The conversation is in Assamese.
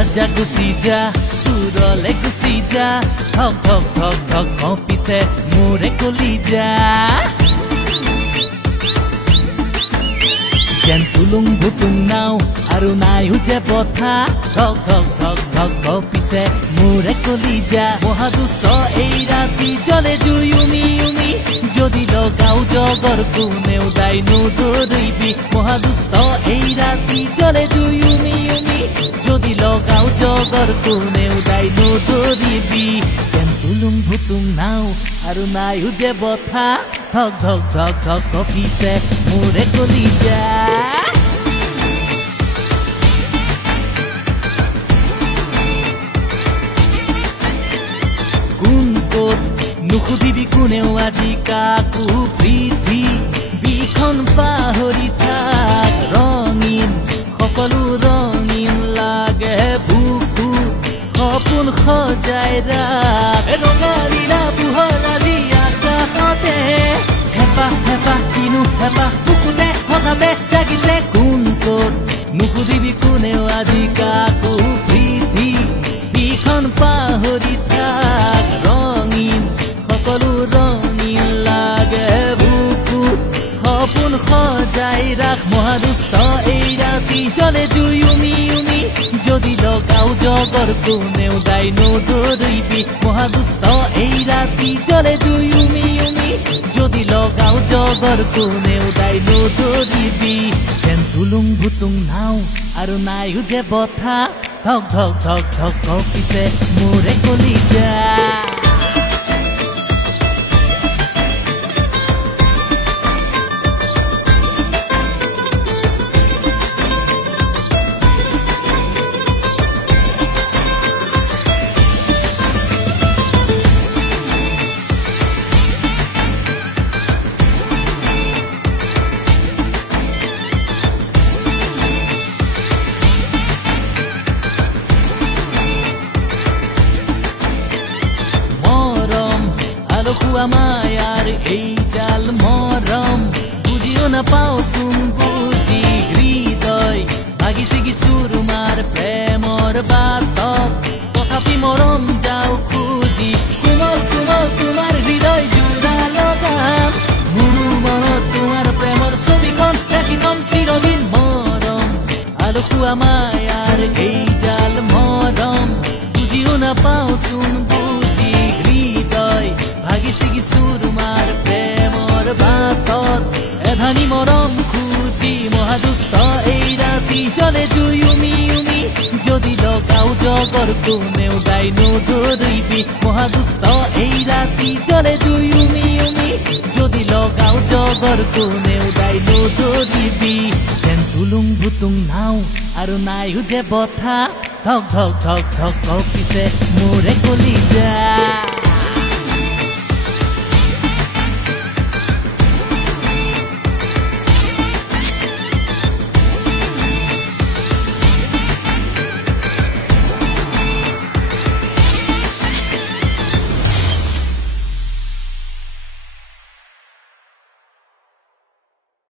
আজা গুচি যা দূৰলে গুচি যা ধক ধক ধক ধক কঁপিছে মোৰে কলিজা যেন তুলুং ভুতুং নাও আৰু নাইও যে বথা ধক ধক ধক ধক কঁপিছে মোৰে কলিজা মহাদুষ্ট এই ৰাতি জ্বলে জুই উমি উমি যদি লগাও জগৰ কোনেও দাই নধৰিবি মহাদুষ্ট এই ৰাতি জ্বলে জুই উমি উমি যদি লগাও জগৰ কোনেও দাই নধৰিবি যেন তুলুং ভুতুং নাও আৰু নাইও যে বথা ধক ধক ধক ধক কঁপিছে মোৰে কলিজা কোন ক'ত নুসুধিবি কোনেও আজি কাকো পৃথি বিখন পাহৰি থাক ৰঙীন সকলো ৰঙীন লাগে বুকু সপোন সজাই ৰাখ ৰঙালীলা পোহৰালি আকাশতে হেঁপাহ হেঁপাহ কিনো হেঁপাহ বুকুতে হঠাতে জাগিছে কোন ক'ত নুসুধিবি কোনেও আজি কাকো পৃথি বিখন পাহৰি থাক ৰঙীন সকলো ৰঙীন লাগে বুকু সপোন সজাই ৰাখ মহাদুষ্ট এই ৰাতি জ্বলে জুই উমি উমি যদি লগাও জগৰ কোনেও দাই নধৰিবি মহাদুষ্ট এই ৰাতি জ্বলে জুই উমি উমি যদি লগাও জগৰ কোনেও দাই নধৰিবি যেন তুলুং ভুতুং নাও আৰু নাইও যে বথা ধক ধক ধক ধক কঁপিছে মোৰে কলিজা মায়ার এই জাল মরম বুঝিও না পাওচোন বুঝি হৃদয় ভাগিছে কি সুরমার প্রেমর বাতক তথাপি মরম যাও খুঁজি কোমল কোমল তোমার হৃদয় জোড়া লগাম মোৰো মনত তোমাৰ প্ৰেমৰ ছবিখন ৰাখি থম চিৰদিন মৰম আলসুৱা মায়াৰ এই জাল মৰম বুঝিও না পাওচোন বুঝি হৃদয় ভাগিছে কি সুৰমাৰ প্ৰেমৰ বাতত এধানি মৰম খুঁজি মহাদুষ্ট এই ৰাতি জ্বলে জুই উমি উমি যদি লগাও জগৰ কোনেও দাই নধৰিবি মহাদুষ্ট এই ৰাতি জ্বলে জুই উমি উমি যদি লগাও জগৰ কোনেও দাই নধৰিবি যেন তুলুং ভুতুং নাও আৰু নাইও যে বথা ধক ধক ধক ধক কঁপিছে মোৰে কলিজা